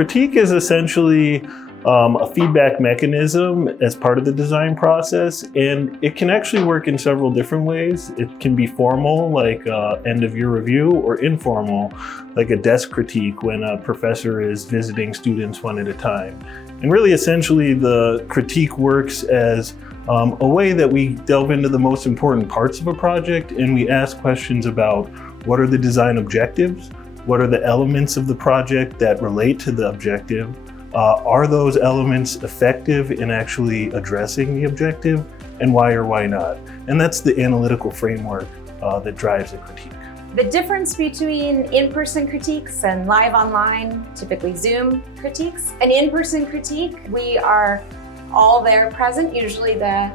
Critique is essentially a feedback mechanism as part of the design process, and it can actually work in several different ways. It can be formal, like end of year review, or informal, like a desk critique when a professor is visiting students one at a time. And really, essentially, the critique works as a way that we delve into the most important parts of a project, and we ask questions about what are the design objectives, what are the elements of the project that relate to the objective, are those elements effective in actually addressing the objective, and why or why not? And that's the analytical framework that drives the critique. The difference between in-person critiques and live online, typically Zoom critiques. An in-person critique, we are all there present. Usually the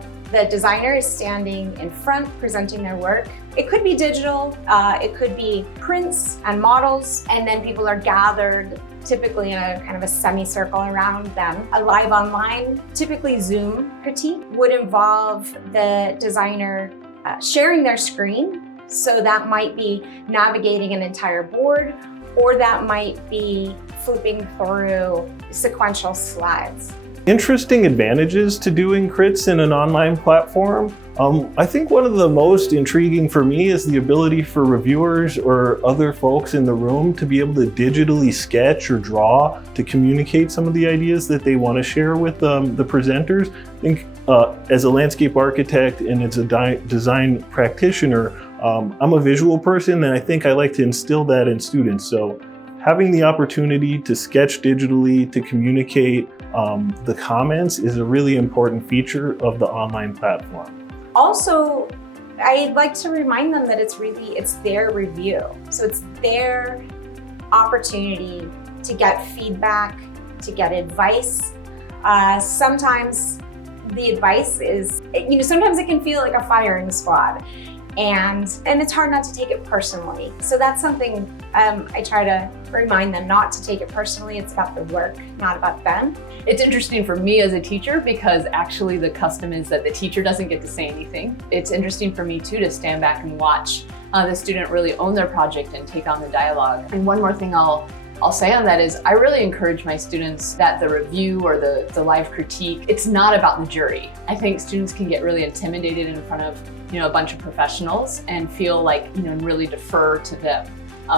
designer is standing in front presenting their work. It could be digital, it could be prints and models, and then people are gathered typically in a kind of a semicircle around them. A live online, typically Zoom critique, would involve the designer sharing their screen. So that might be navigating an entire board, or that might be flipping through sequential slides. Interesting advantages to doing crits in an online platform. I think one of the most intriguing for me is the ability for reviewers or other folks in the room to be able to digitally sketch or draw to communicate some of the ideas that they want to share with the presenters. I think as a landscape architect and as a design practitioner, I'm a visual person, and I think I like to instill that in students. So having the opportunity to sketch digitally, to communicate the comments is a really important feature of the online platform. Also, I'd like to remind them that it's their review. So it's their opportunity to get feedback, to get advice. Sometimes the advice is, sometimes it can feel like a firing squad. And it's hard not to take it personally. So that's something I try to remind them not to take it personally. It's about the work, not about them. It's interesting for me as a teacher because actually the custom is that the teacher doesn't get to say anything. It's interesting for me too to stand back and watch the student really own their project and take on the dialogue. And one more thing I'll say on that is I really encourage my students that the review or the live critique, it's not about the jury. I think students can get really intimidated in front of a bunch of professionals and feel like and really defer to them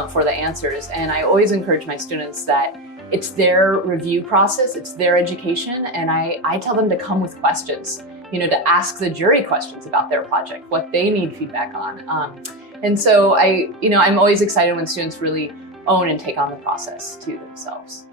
for the answers. And I always encourage my students that it's their review process, it's their education, and I tell them to come with questions, to ask the jury questions about their project, what they need feedback on. And so I'm always excited when students really own and take on the process to themselves.